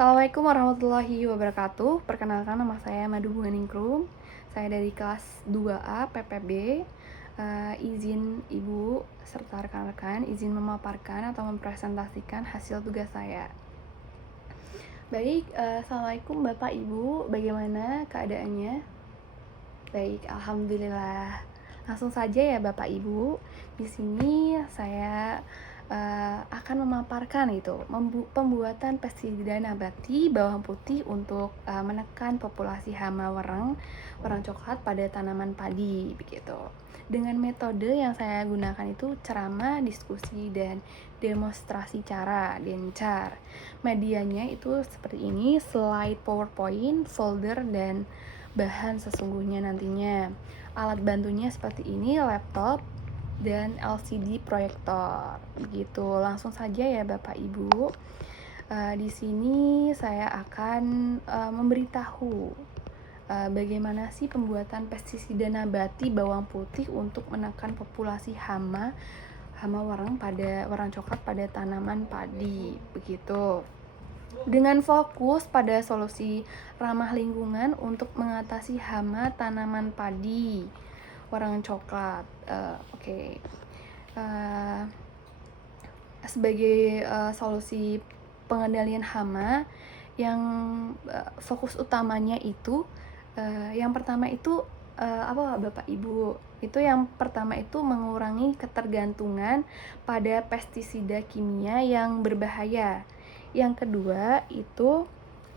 Assalamualaikum warahmatullahi wabarakatuh. Perkenalkan, nama saya Madu Buhaningrum. Saya dari kelas 2A PPB. Izin Ibu serta rekan-rekan izin memaparkan atau mempresentasikan hasil tugas saya. Baik, Assalamualaikum Bapak Ibu, bagaimana keadaannya? Baik, alhamdulillah. Langsung saja ya Bapak Ibu. Di sini saya akan memaparkan pembuatan pestisida nabati bawang putih untuk menekan populasi hama warang coklat pada tanaman padi begitu. Dengan metode yang saya gunakan itu ceramah, diskusi, dan demonstrasi cara dencar. Medianya itu seperti ini: slide PowerPoint, folder, dan bahan sesungguhnya nantinya. Alat bantunya seperti ini: laptop dan LCD proyektor. Begitu. Langsung saja ya Bapak Ibu. Di sini saya akan memberitahu bagaimana sih pembuatan pestisida nabati bawang putih untuk menekan populasi hama warang coklat pada tanaman padi. Begitu. Dengan fokus pada solusi ramah lingkungan untuk mengatasi hama tanaman padi warang coklat. Sebagai solusi pengendalian hama yang fokus utamanya itu yang pertama itu apa Bapak Ibu? Itu yang pertama itu mengurangi ketergantungan pada pestisida kimia yang berbahaya. Yang kedua itu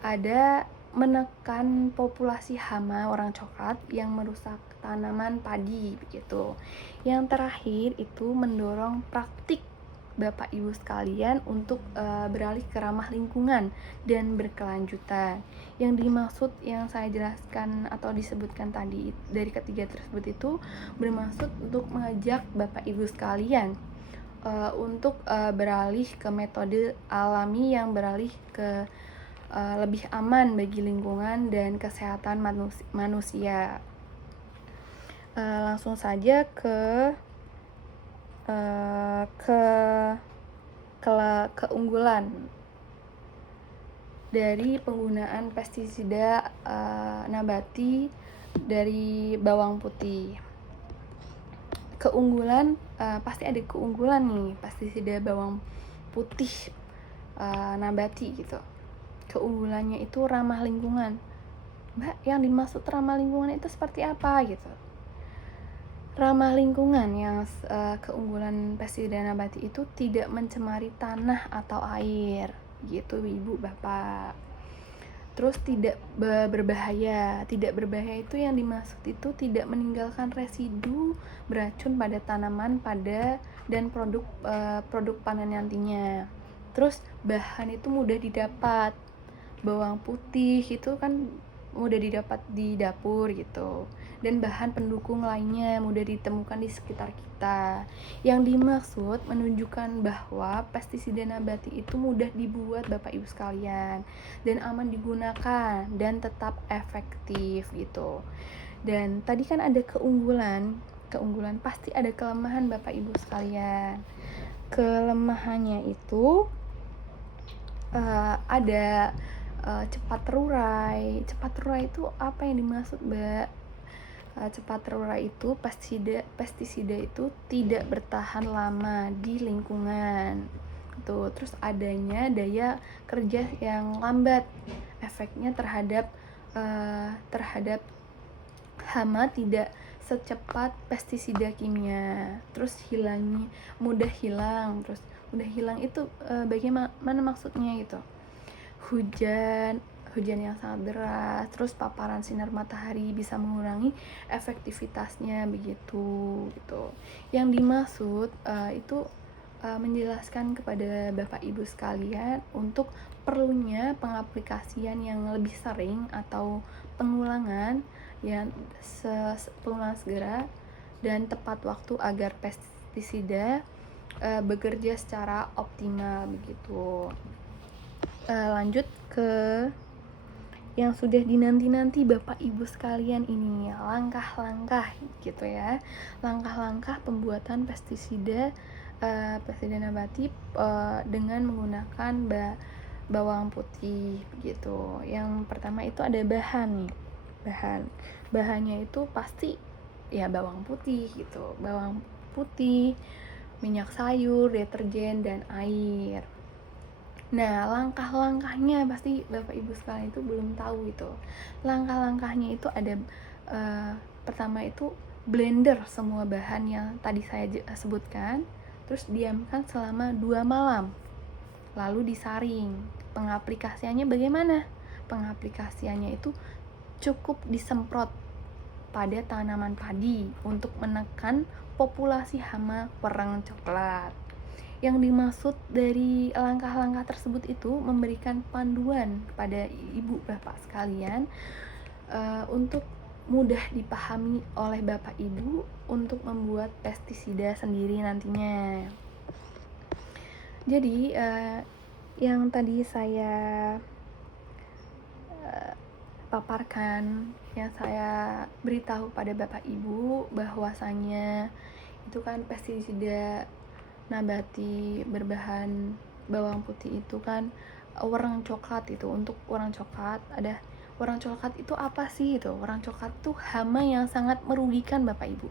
ada menekan populasi hama warang coklat yang merusak tanaman padi begitu. Yang terakhir itu mendorong praktik Bapak Ibu sekalian untuk beralih ke ramah lingkungan dan berkelanjutan. Yang dimaksud yang saya jelaskan atau disebutkan tadi dari ketiga tersebut itu bermaksud untuk mengajak Bapak Ibu sekalian untuk beralih ke metode alami yang beralih ke lebih aman bagi lingkungan dan kesehatan manusia. Langsung saja ke keunggulan dari penggunaan pestisida nabati dari bawang putih. Keunggulan pasti ada keunggulan nih pestisida bawang putih nabati gitu. Keunggulannya itu ramah lingkungan. Mbak, yang dimaksud ramah lingkungan itu seperti apa gitu? Ramah lingkungan yang keunggulan pestisida nabati itu tidak mencemari tanah atau air gitu Ibu Bapak. Terus tidak berbahaya. Tidak berbahaya itu yang dimaksud itu tidak meninggalkan residu beracun pada tanaman dan produk panen nantinya. Terus bahan itu mudah didapat. Bawang putih itu kan mudah didapat di dapur gitu, dan bahan pendukung lainnya mudah ditemukan di sekitar kita. Yang dimaksud menunjukkan bahwa pestisida nabati itu mudah dibuat Bapak Ibu sekalian dan aman digunakan dan tetap efektif gitu. Dan tadi kan ada keunggulan pasti ada kelemahan Bapak Ibu sekalian. Kelemahannya itu ada cepat terurai. Cepat terurai itu apa yang dimaksud, Mbak? Cepat terurai itu pestisida itu tidak bertahan lama di lingkungan. Tuh, terus adanya daya kerja yang lambat. Efeknya terhadap hama tidak secepat pestisida kimia. Terus mudah hilang. Terus mudah hilang itu bagaimana maksudnya gitu? Hujan yang sangat deras, terus paparan sinar matahari bisa mengurangi efektivitasnya begitu gitu. Yang dimaksud itu menjelaskan kepada Bapak Ibu sekalian untuk perlunya pengaplikasian yang lebih sering atau pengulangan segera dan tepat waktu agar pestisida bekerja secara optimal begitu. Lanjut ke yang sudah dinanti-nanti Bapak Ibu sekalian ini, langkah-langkah gitu ya. Langkah-langkah pembuatan pestisida nabati dengan menggunakan bawang putih gitu. Yang pertama itu ada bahan nih. Bahannya itu pasti ya bawang putih gitu. Bawang putih, minyak sayur, deterjen, dan air. Nah, langkah-langkahnya pasti Bapak Ibu sekalian itu belum tahu itu. Langkah-langkahnya itu ada pertama itu blender semua bahan yang tadi saya sebutkan, terus diamkan selama 2 malam. Lalu disaring. Pengaplikasiannya bagaimana? Pengaplikasiannya itu cukup disemprot pada tanaman padi untuk menekan populasi hama wereng coklat. Yang dimaksud dari langkah-langkah tersebut itu memberikan panduan kepada ibu bapak sekalian untuk mudah dipahami oleh bapak ibu untuk membuat pestisida sendiri nantinya. Jadi yang tadi saya paparkan, yang saya beritahu pada bapak ibu bahwasanya itu kan pestisida nabati berbahan bawang putih itu kan wereng coklat. Itu untuk wereng coklat, ada wereng coklat itu apa sih? Itu wereng coklat itu hama yang sangat merugikan bapak ibu,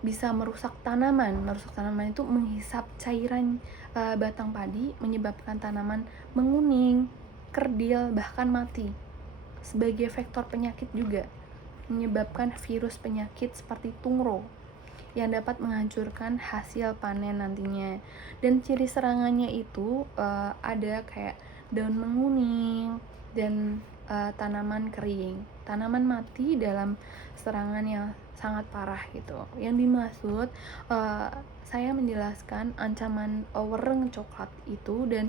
bisa merusak tanaman itu menghisap cairan batang padi, menyebabkan tanaman menguning, kerdil, bahkan mati. Sebagai vektor penyakit juga menyebabkan virus penyakit seperti tungro yang dapat menghancurkan hasil panen nantinya. Dan ciri serangannya itu ada kayak daun menguning dan tanaman kering, tanaman mati dalam serangan yang sangat parah gitu. Yang dimaksud saya menjelaskan ancaman wereng coklat itu dan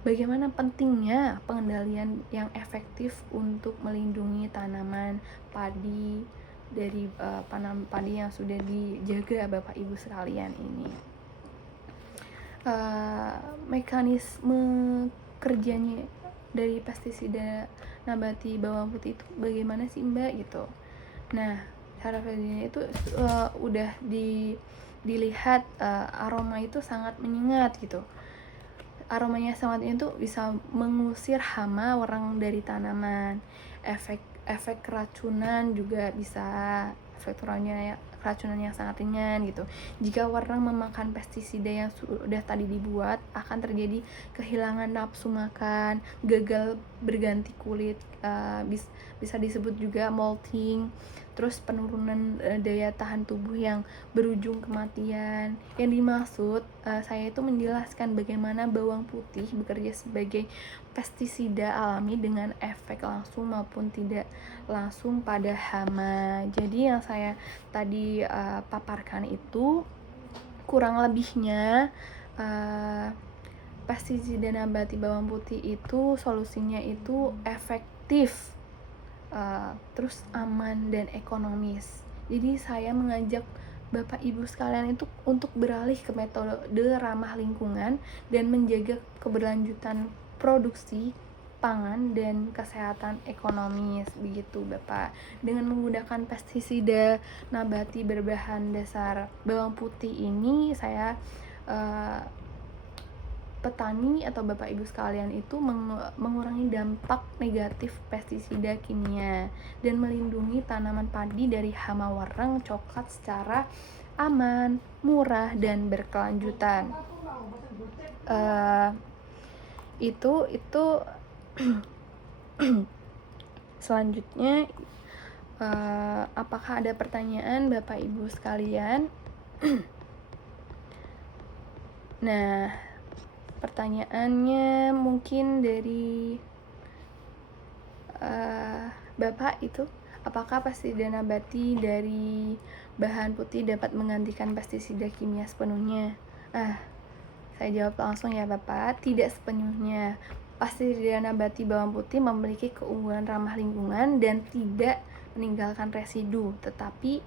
bagaimana pentingnya pengendalian yang efektif untuk melindungi tanaman padi dari tanam padi yang sudah dijaga Bapak Ibu sekalian ini. Mekanisme kerjanya dari pestisida nabati bawang putih itu bagaimana sih Mbak gitu. Nah, cara kerjanya itu udah dilihat aroma itu sangat menyengat gitu. Aromanya sangat itu bisa mengusir hama wereng dari tanaman. Efek keracunan juga bisa, efek keracunan yang sangat ringan gitu. Jika wereng memakan pestisida yang sudah tadi dibuat, akan terjadi kehilangan nafsu makan, gagal berganti kulit, bisa disebut juga molting, terus penurunan daya tahan tubuh yang berujung kematian. Yang dimaksud saya itu menjelaskan bagaimana bawang putih bekerja sebagai pestisida alami dengan efek langsung maupun tidak langsung pada hama. Jadi yang saya tadi paparkan itu kurang lebihnya pestisida nabati bawang putih itu solusinya itu efektif, terus aman dan ekonomis. Jadi saya mengajak Bapak Ibu sekalian itu untuk beralih ke metode ramah lingkungan dan menjaga keberlanjutan produksi pangan dan kesehatan ekonomis, begitu Bapak. Dengan menggunakan pestisida nabati berbahan dasar bawang putih ini, saya petani atau Bapak Ibu sekalian itu mengurangi dampak negatif pestisida kimia dan melindungi tanaman padi dari hama wereng coklat secara aman, murah, dan berkelanjutan. Itu selanjutnya apakah ada pertanyaan Bapak Ibu sekalian? Nah, pertanyaannya mungkin dari Bapak itu, apakah pestisida nabati dari bahan putih dapat menggantikan pestisida kimia sepenuhnya? Saya jawab langsung ya Bapak, tidak sepenuhnya. Pestisida nabati bawang putih memiliki keunggulan ramah lingkungan dan tidak meninggalkan residu, tetapi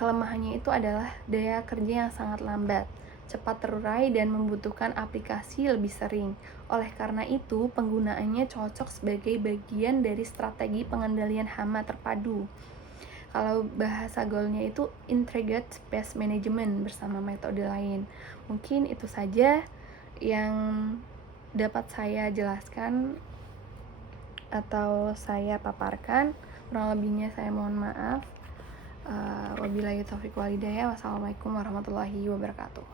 kelemahannya itu adalah daya kerja yang sangat lambat, cepat terurai, dan membutuhkan aplikasi lebih sering. Oleh karena itu, penggunaannya cocok sebagai bagian dari strategi pengendalian hama terpadu. Kalau bahasa gaulnya itu integrated pest management bersama metode lain. Mungkin itu saja yang dapat saya jelaskan atau saya paparkan. Kurang lebihnya saya mohon maaf. Wabillahi taufiq wal hidayah. Wassalamualaikum warahmatullahi wabarakatuh.